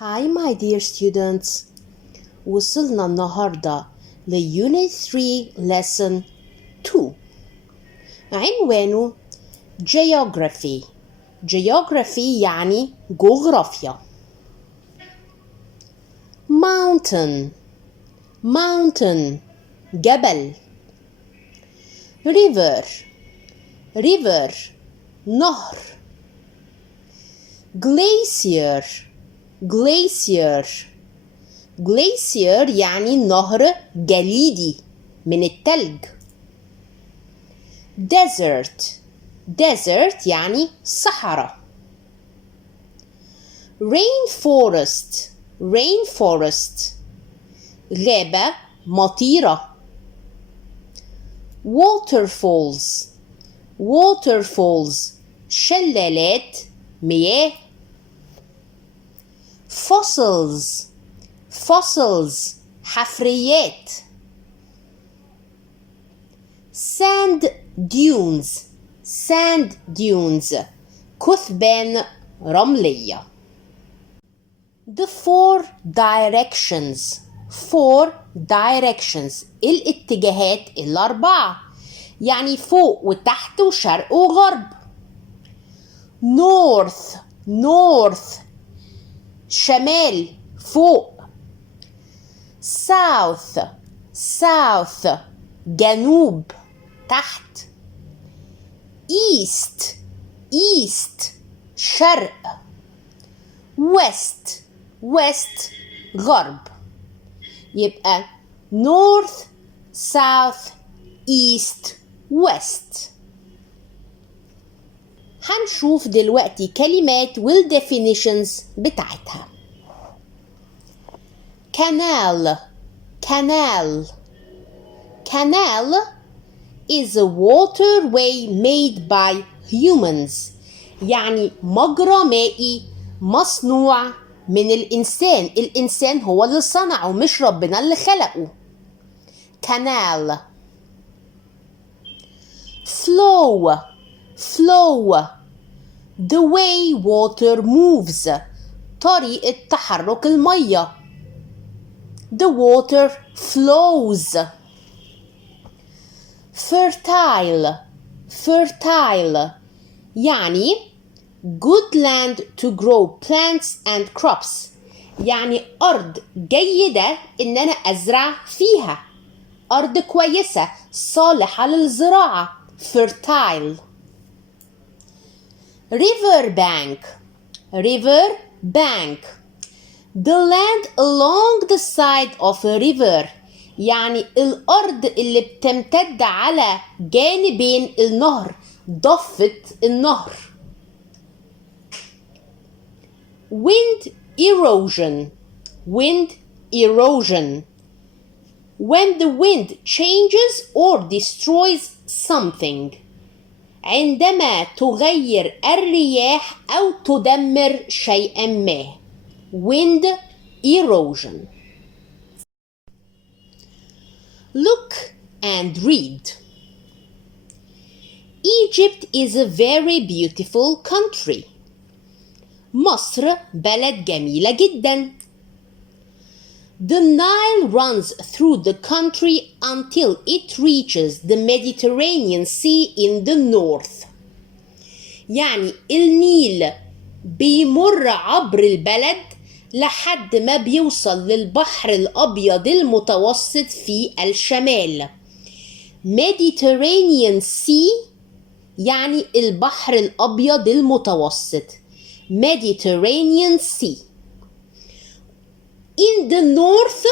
Hi my dear students. وصلنا النهاردة لunit 3 lesson 2 عنوانه geography. geography يعني جغرافيا. mountain mountain جبل. river river نهر. glacier glacier glacier يعني نهر جليدي من التلج. desert desert يعني صحراء. rainforest rainforest غابة مطيرة. waterfalls waterfalls شلالات مياه. fossils fossils حفريات. sand dunes sand dunes كثبان رملية. the four directions الاتجاهات الأربعة يعني فوق وتحت وشرق وغرب. north شمال فوق. south جنوب تحت. east شرق. west غرب. يبقى north south east west. هنشوف دلوقتي كلمات والديفينيشنز بتاعتها. canal is a waterway made by humans يعني مجرى مائي مصنوع من الإنسان هو اللي صنعه مش ربنا اللي خلقه. canal. flow the way water moves طريقة تحرك المية. the water flows. fertile يعني good land to grow plants and crops يعني أرض جيدة إن أنا أزرع فيها. أرض كويسة صالحة للزراعة. fertile. river bank the land along the side of a river يعني الأرض اللي بتمتد على جانبين النهر ضفة النهر. wind erosion when the wind changes or destroys something عندما تغير الرياح أو تدمر شيئا ما. wind erosion. look and read. Egypt is a very beautiful country. مصر بلد جميلة جدا. The Nile runs through the country until it reaches the Mediterranean Sea in the north. يعني النيل بيمر عبر البلد لحد ما بيوصل للبحر الأبيض المتوسط في الشمال. Mediterranean Sea يعني البحر الأبيض المتوسط. Mediterranean Sea. In the north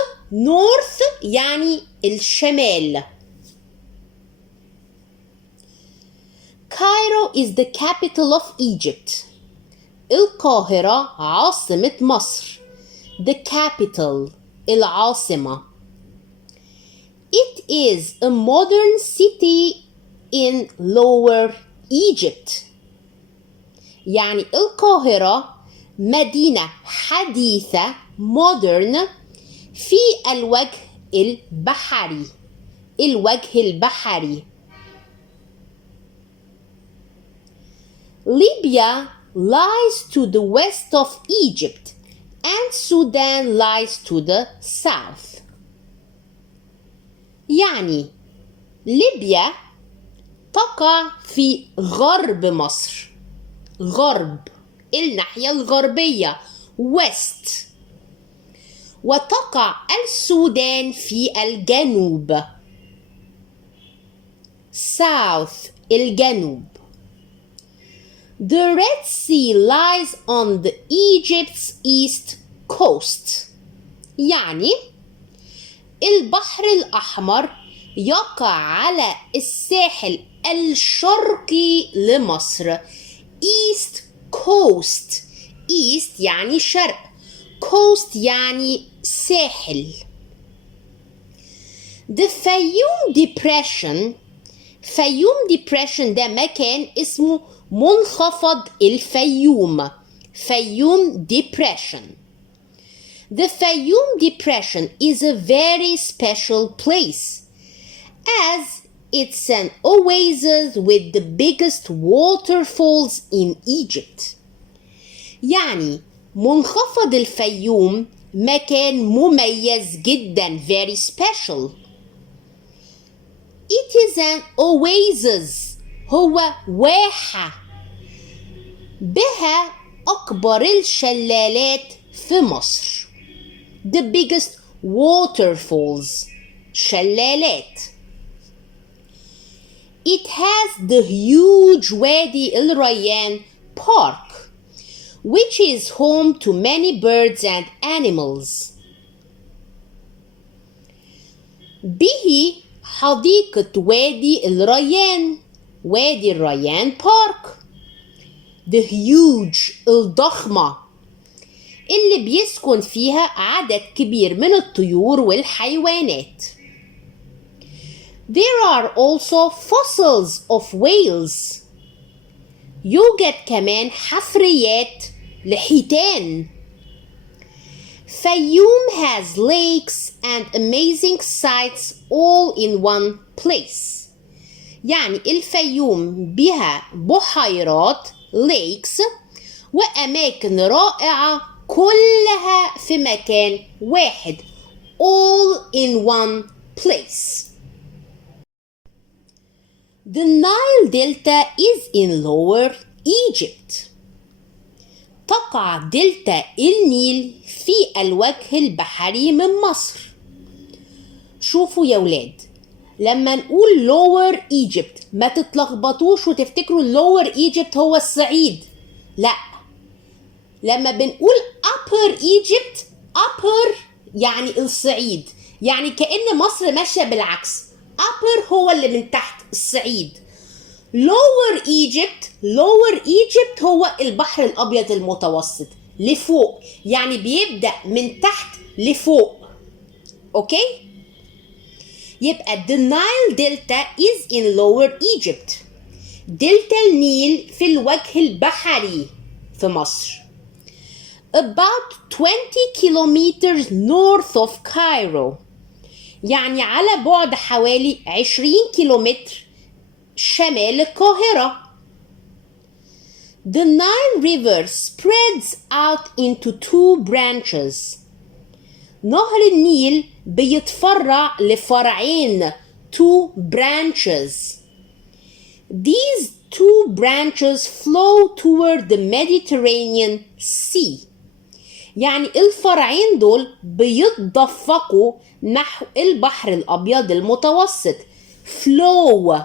يعني الشمال. Cairo is the capital of Egypt. القاهرة عاصمة مصر. The capital العاصمة. It is a modern city in Lower Egypt. يعني القاهرة مدينة حديثة modern في الوجه البحري. Libya lies to the west of Egypt and Sudan lies to the south. يعني ليبيا تقع في غرب مصر، غرب الناحية الغربية west، وتقع السودان في الجنوب south الجنوب. The Red Sea lies on the Egypt's east coast. يعني البحر الأحمر يقع على الساحل الشرقي لمصر. East coast. East يعني شرق. Coast يعني ساحل. The Fayoum Depression. Fayoum Depression ده مكان اسمه منخفض الفيوم. Fayoum Depression. The Fayoum Depression is a very special place as it's an oasis with the biggest waterfalls in Egypt. يعني منخفض الفيوم مكان مميز جدا very special. It is an oasis هو واحة بها أكبر الشلالات في مصر. The biggest waterfalls شلالات. It has the huge Wadi El Rayyan Park which is home to many birds and animals. به حديقة وادي الريان. وادي الريان بارك. The huge الضخمة اللي بيسكن فيها عدد كبير من الطيور والحيوانات. There are also fossils of whales. يوجد كمان حفريات لحيتان. Fayoum has lakes and amazing sights all in one place. يعني الفيوم بها بحيرات lakes وأماكن رائعة كلها في مكان واحد all in one place. The Nile Delta is in Lower Egypt. تقع دلتا النيل في الوجه البحري من مصر. شوفوا يا ولاد، لما نقول Lower Egypt ما تتلخبطوش وتفتكروا Lower Egypt هو الصعيد. لا، لما بنقول Upper Egypt Upper يعني الصعيد، يعني كأن مصر ماشية بالعكس. Upper هو اللي من تحت الصعيد. Lower Egypt هو البحر الأبيض المتوسط لفوق، يعني بيبدأ من تحت لفوق. أوكي؟ يبقى the Nile Delta is in Lower Egypt. دلتا النيل في الوجه البحري في مصر. About 20 kilometers north of Cairo. يعني على بعد حوالي 20 كيلومتر شمال القاهرة. The Nile River spreads out into two branches. نهر النيل بيتفرع لفرعين two branches. These two branches flow toward the Mediterranean Sea. يعني الفرعين دول بيتدفقوا نحو البحر الأبيض المتوسط. Flow.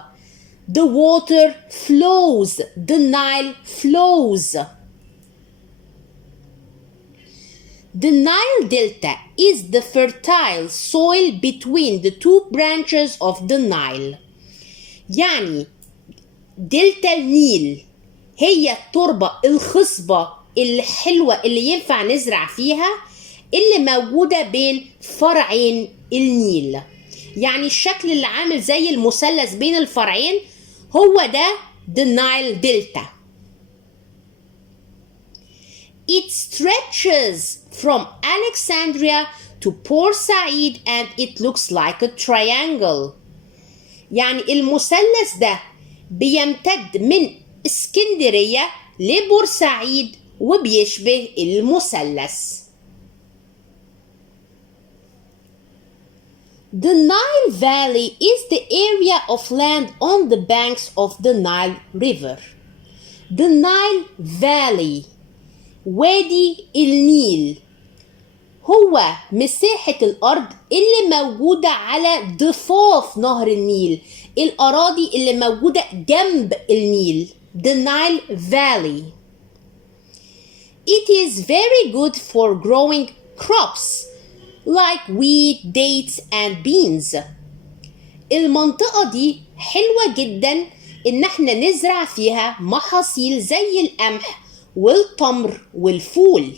The water flows. The Nile flows. The Nile Delta is the fertile soil between the two branches of the Nile. يعني دلتا النيل هي التربة الخصبة الحلوة اللي ينفع نزرع فيها، اللي موجودة بين فرعين النيل. يعني الشكل اللي عامل زي المثلث بين الفرعين هو ده the Nile Delta. It stretches from Alexandria to Port Said and it looks like a triangle. يعني المثلث ده بيمتد من اسكندرية لبورسعيد وبيشبه المثلث. The Nile Valley is the area of land on the banks of the Nile River. The Nile Valley وادي النيل هو مساحة الأرض اللي موجودة على ضفاف نهر النيل، الأراضي اللي موجودة جنب النيل. The Nile Valley. It is very good for growing crops like wheat, dates and beans. المنطقة دي حلوة جدا إن احنا نزرع فيها محاصيل زي القمح والتمر والفول.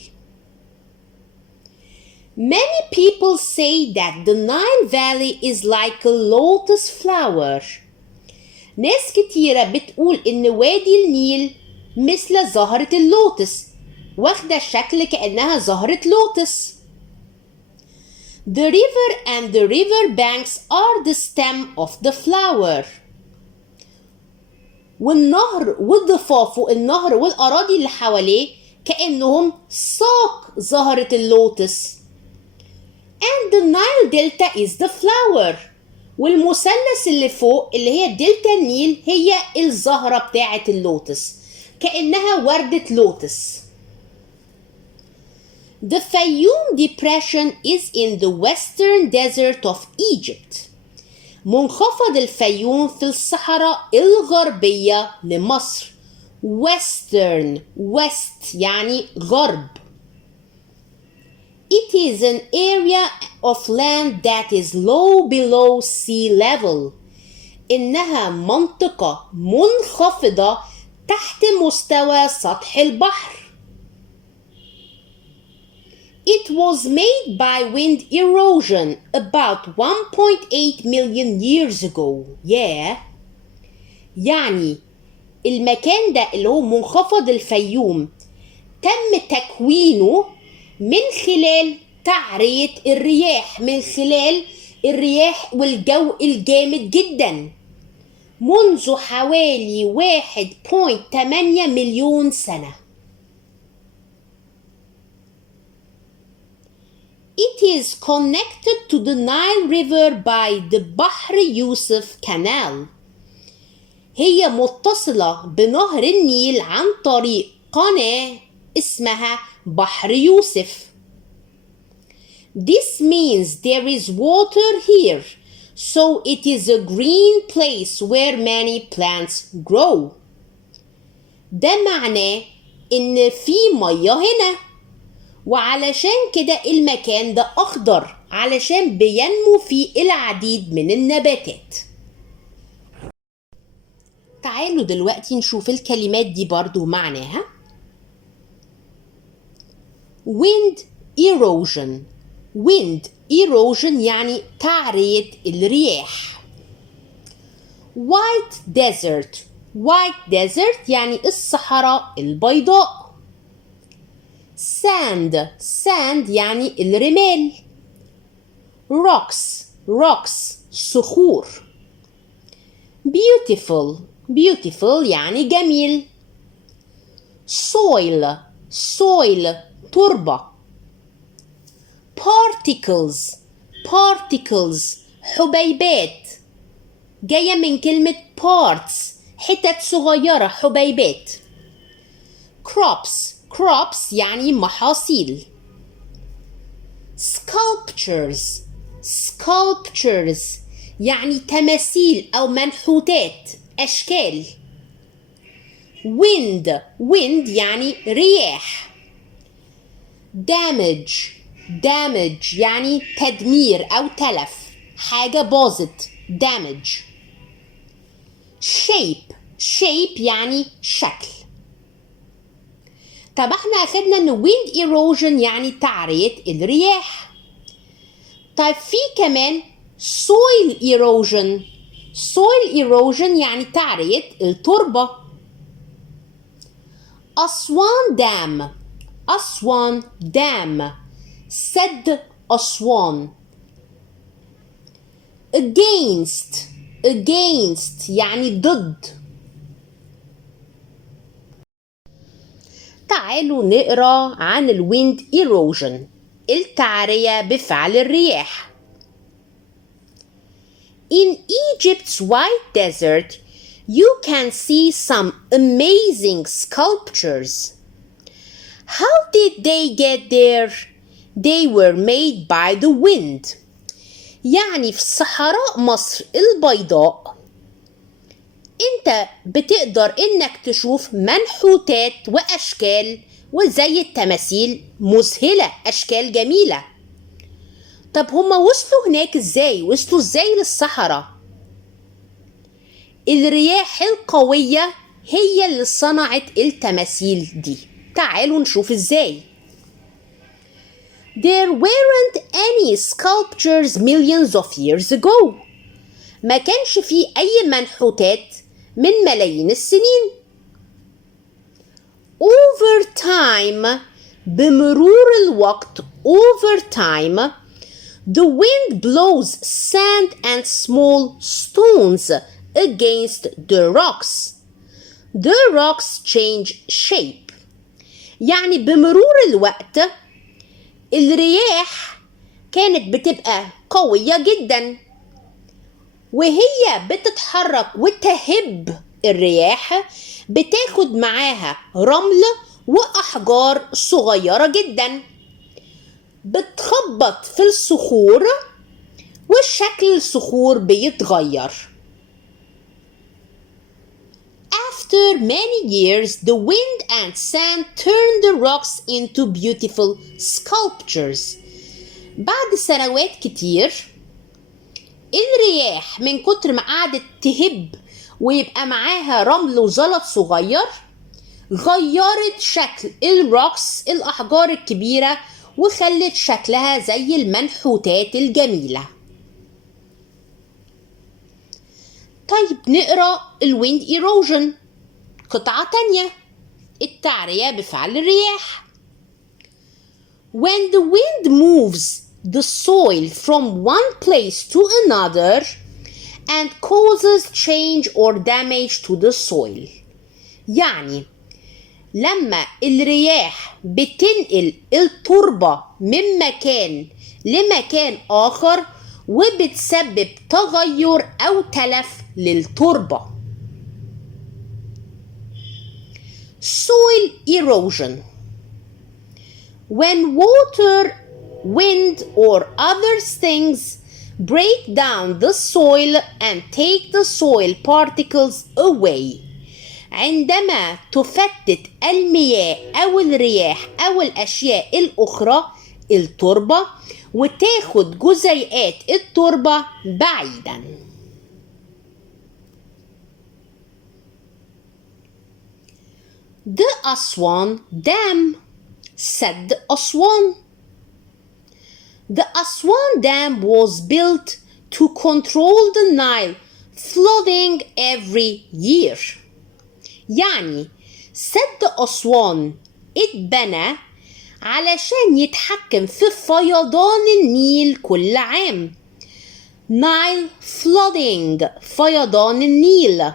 Many people say that the Nile Valley is like a lotus flower. ناس كتيرة بتقول إن وادي النيل مثل زهرة اللوتس، واخدة شكل كأنها زهرة لوتس. The river and the river banks are the stem of the flower. والنهر والضفاف النهر والأراضي اللي حواليه كأنهم ساق زهرة اللوتس. And the Nile Delta is the flower. والمثلث اللي فوق اللي هي دلتا النيل هي الزهرة بتاعة اللوتس، كأنها وردة لوتس. The Fayoum Depression is in the western desert of Egypt. منخفض الفيوم في الصحراء الغربية لمصر. Western west يعني غرب. It is an area of land that is low below sea level. إنها منطقة منخفضة تحت مستوى سطح البحر. It was made by wind erosion about 1.8 million years ago. يعني المكان ده اللي هو منخفض الفيوم تم تكوينه من خلال تعرية الرياح، من خلال الرياح والجو الجامد جدا منذ حوالي 1.8 مليون سنة. It is connected to the Nile River by the بحر يوسف Canal. هي متصلة بنهر النيل عن طريق قناة اسمها بحر يوسف. This means there is water here, so it is a green place where many plants grow. ده معناه إن في مية هنا، وعلشان كده المكان ده أخضر علشان بينمو فيه العديد من النباتات. تعالوا دلوقتي نشوف الكلمات دي برضو معناها. Wind erosion. Wind erosion يعني تعرية الرياح. White desert. White desert يعني الصحراء البيضاء. Sand. Sand يعني الرمال. Rocks. Rocks صخور. Beautiful. Beautiful يعني جميل. Soil. Soil تربة. Particles. Particles حبيبات، جاية من كلمة parts حتت صغيرة، حبيبات. Crops. Crops يعني محاصيل. Sculptures. Sculptures يعني تماثيل أو منحوتات، أشكال. Wind. Wind يعني رياح. Damage. Damage يعني تدمير أو تلف، حاجة باظت. Damage. Shape. Shape يعني شكل. طب احنا أخدنا إن wind erosion يعني تعرية الرياح. طيب في كمان soil erosion. soil erosion يعني تعرية التربة. أسوان dam. أسوان dam سد أسوان. against. against يعني ضد. تعالوا نقرأ عن الwind erosion، التعرية بفعل الرياح. In Egypt's white desert, you can see some amazing sculptures. How did they get there? They were made by the wind. يعني في صحراء مصر البيضاء انت بتقدر انك تشوف منحوتات واشكال وزي التماثيل مذهلة، اشكال جميلة. طب هما وصلوا هناك ازاي؟ وصلوا ازاي للصحراء؟ الرياح القوية هي اللي صنعت التماثيل دي. تعالوا نشوف ازاي. There weren't any sculptures millions of years ago. ما كانش فيه أي منحوتات من ملايين السنين. Over time, بمرور الوقت over time, the wind blows sand and small stones against the rocks. The rocks change shape. يعني بمرور الوقت الرياح كانت بتبقى قوية جدا، وهي بتتحرك وتهب الرياح بتاخد معاها رمل وأحجار صغيرة جدا بتخبط في الصخور وشكل الصخور بيتغير. After many years, the wind and sand turned the rocks into beautiful sculptures. بعد سنوات كتير الرياح من كتر ما قعدت تهب ويبقى معاها رمل وزلط صغير غيرت شكل الروكس الأحجار الكبيرة وخلت شكلها زي المنحوتات الجميلة. طيب نقرأ الويند ايروجن، قطعة تانية، التعرية بفعل الرياح. When the wind moves the soil from one place to another and causes change or damage to the soil. يعني لما الرياح بتنقل التربة من مكان لمكان آخر وبتسبب تغير أو تلف للتربة. Soil erosion. When water, wind, or other things break down the soil and take the soil particles away. عندما تفتت المياه أو الرياح أو الأشياء الأخرى التربة وتاخد جزيئات التربة بعيدا. The Aswan Dam. سد أسوان. The Aswan Dam was built to control the Nile flooding every year. يعني سد أسوان اتبنى علشان يتحكم في فيضان النيل كل عام. Nile flooding فيضان النيل.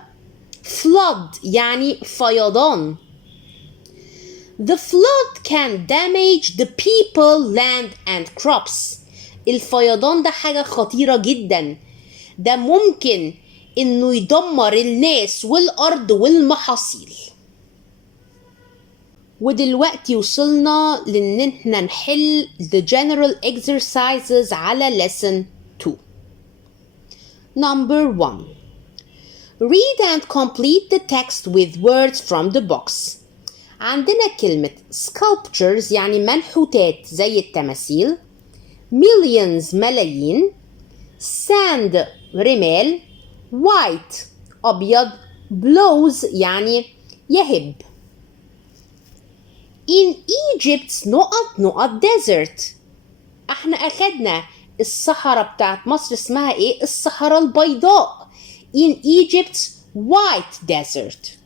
Flood يعني فيضان. The flood can damage the people, land and crops. الفيضان ده حاجة خطيرة جدا، ده ممكن انه يدمر الناس والارض والمحاصيل. ودلوقتي وصلنا لان احنا نحل the general exercises على lesson 2. Number 1. Read and complete the text with words from the box. عندنا كلمة sculptures يعني منحوتات زي التماثيل، millions ملايين، sand رمال، white أبيض، blows يعني يهب. In Egypt's desert. احنا أخدنا الصحراء بتاعت مصر اسمها ايه؟ الصحراء البيضاء. In Egypt's white desert.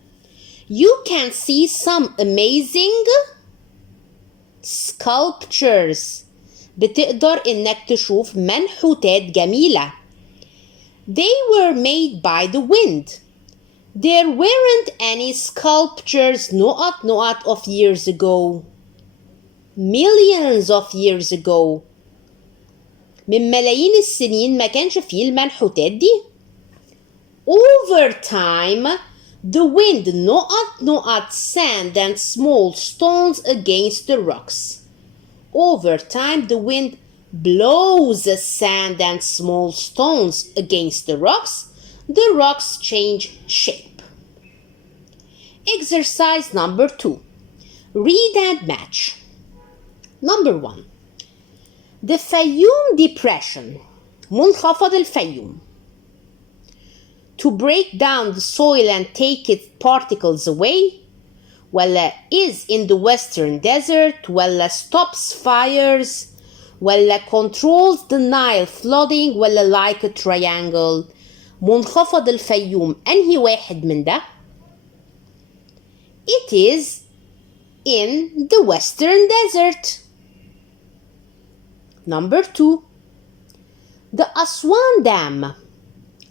You can see some amazing sculptures. بتقدر انك تشوف منحوتات جميلة. They were made by the wind. There weren't any sculptures of years ago. Millions of years ago. من ملايين السنين ما كانش فيه المنحوتات دي. Over time the wind نقط sand and small stones against the rocks. Over time the wind blows the sand and small stones against the rocks. The rocks change shape. Exercise number 2. Read and match. Number 1. The Fayoum Depression, منخفض الفيوم. To break down the soil and take its particles away, ولا is in the western desert, ولا stops fires, ولا controls the Nile flooding, ولا like a triangle. منخفض الفيوم أنهي واحد من ده؟ It is in the western desert. Number 2. The Aswan Dam,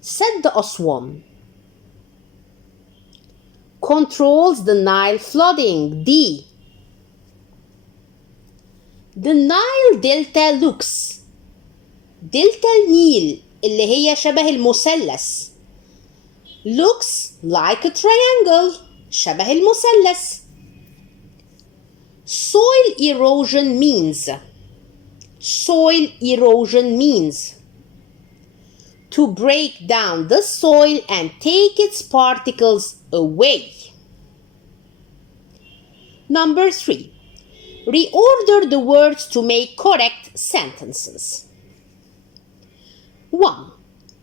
سد أسوان, controls the Nile flooding. D. The Nile Delta looks, دلتا النيل اللي هي شبه المثلث, looks like a triangle, شبه المثلث. Soil erosion means to break down the soil and take its particles away. Number 3. Reorder the words to make correct sentences. 1.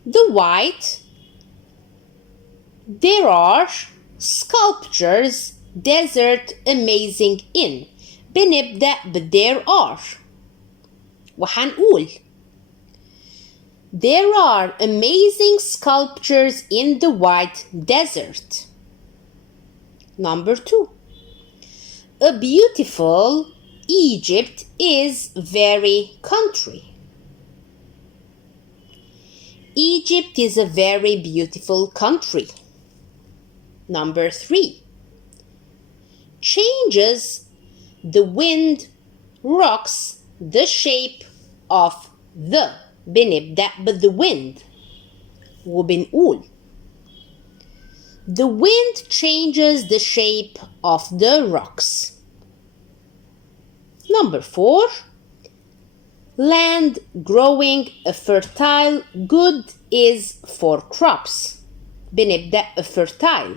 The white. There are sculptures desert amazing in. بنبدأ there are وحنقول there are amazing sculptures in the white desert. Number 2. A beautiful Egypt is very country. Egypt is a very beautiful country. Number 3. Changes the wind rocks the shape of the. بنبدأ the wind وبنقول the wind changes the shape of the rocks. Number 4. Land growing a fertile good is for crops. بنبدأ a fertile.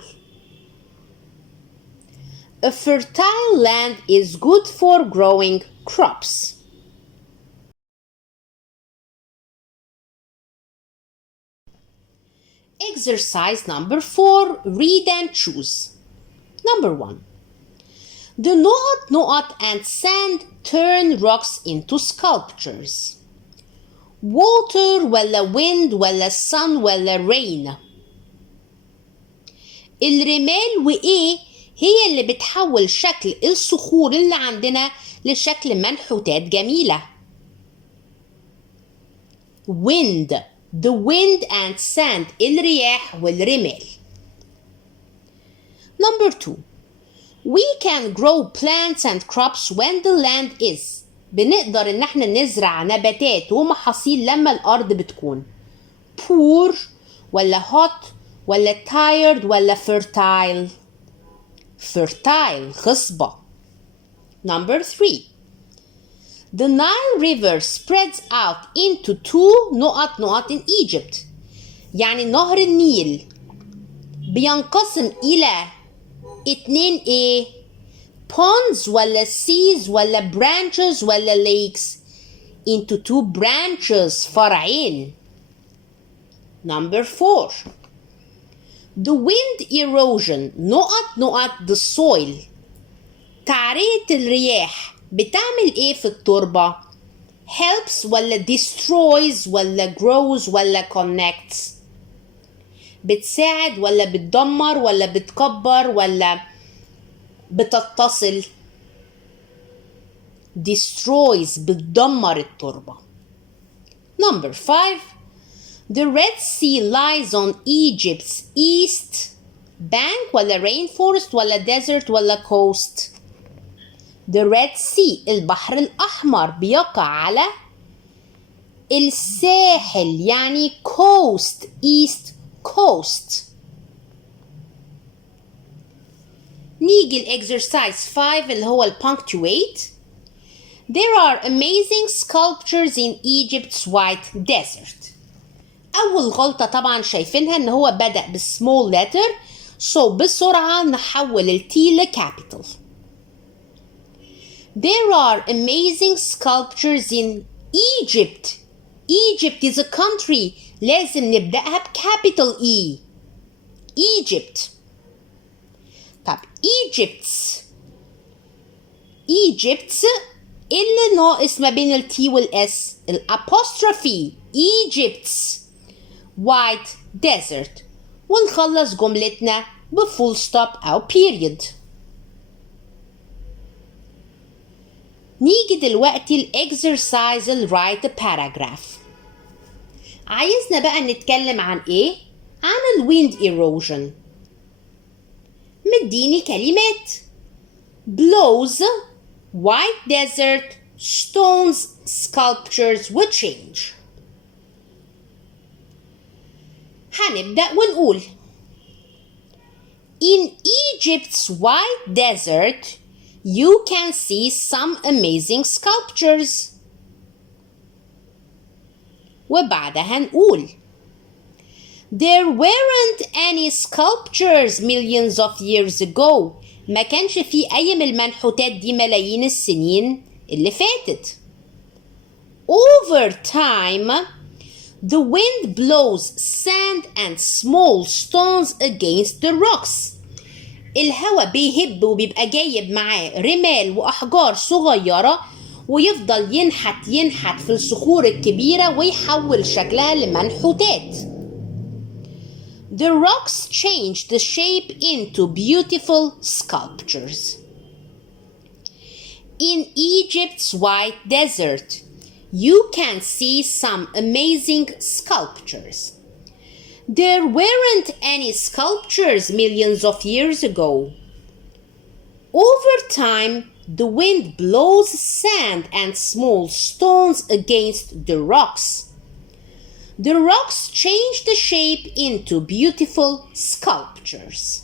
A fertile land is good for growing crops. Exercise number 4. Read and choose. Number 1. The نقط and sand turn rocks into sculptures. Water ولا wind ولا sun ولا rain. الرمال وإيه هي اللي بتحول شكل الصخور اللي عندنا لشكل منحوتات جميلة. Wind. The wind and sand, الرياح والرمال. Number 2. We can grow plants and crops when the land is. بنقدر ان احنا نزرع نباتات ومحاصيل لما الارض بتكون poor ولا hot ولا tired ولا fertile. Fertile, خصبة. Number 3. The Nile River spreads out into 2 نقط in Egypt. يعني نهر النيل بينقسم إلى 2 إيه؟ ponds ولا seas ولا branches ولا lakes. into 2 branches, فرعين. Number 4. The wind erosion نقط the soil. تعرية الرياح بتعمل ايه في التربة؟ helps ولا destroys ولا grows ولا connects. بتساعد ولا بتدمر ولا بتكبر ولا بتتصل. destroys بتدمر التربة. Number 5. The Red Sea lies on Egypt's east bank ولا rainforest ولا desert ولا coast. The Red Sea البحر الأحمر بيقع على الساحل يعني coast east coast. نيجي الإكسرسايز 5 اللي هو punctuate. There are amazing sculptures in Egypt's white desert. أول غلطة طبعا شايفينها إن هو بدأ بالsmall letter so بسرعة نحول T لcapital. There are amazing sculptures in Egypt. Egypt is a country. لازم نبدأها بcapital E. Egypt. طب Egypt's اللي ناقص ما بين ال T وال S الapostrophe. Egypt's white desert. ونخلص جملتنا بfull stop أو period. نيجي دلوقتي الإكسرسايز write a paragraph. عايزنا بقى نتكلم عن إيه؟ عن الwind erosion. مديني كلمات blows, white desert, stones, sculptures و change. هنبدأ ونقول In Egypt's white desert you can see some amazing sculptures. وبعدها نقول There weren't any sculptures millions of years ago. ما كانش في أي من المنحوتات دي ملايين السنين اللي فاتت. Over time, the wind blows sand and small stones against the rocks. الهواء بيهب وبيبقى جايب معاه رمال وأحجار صغيرة ويفضل ينحت في الصخور الكبيرة ويحول شكلها لمنحوتات. The rocks change the shape into beautiful sculptures. In Egypt's white desert, you can see some amazing sculptures. There weren't any sculptures millions of years ago. Over time, the wind blows sand and small stones against the rocks. The rocks change the shape into beautiful sculptures.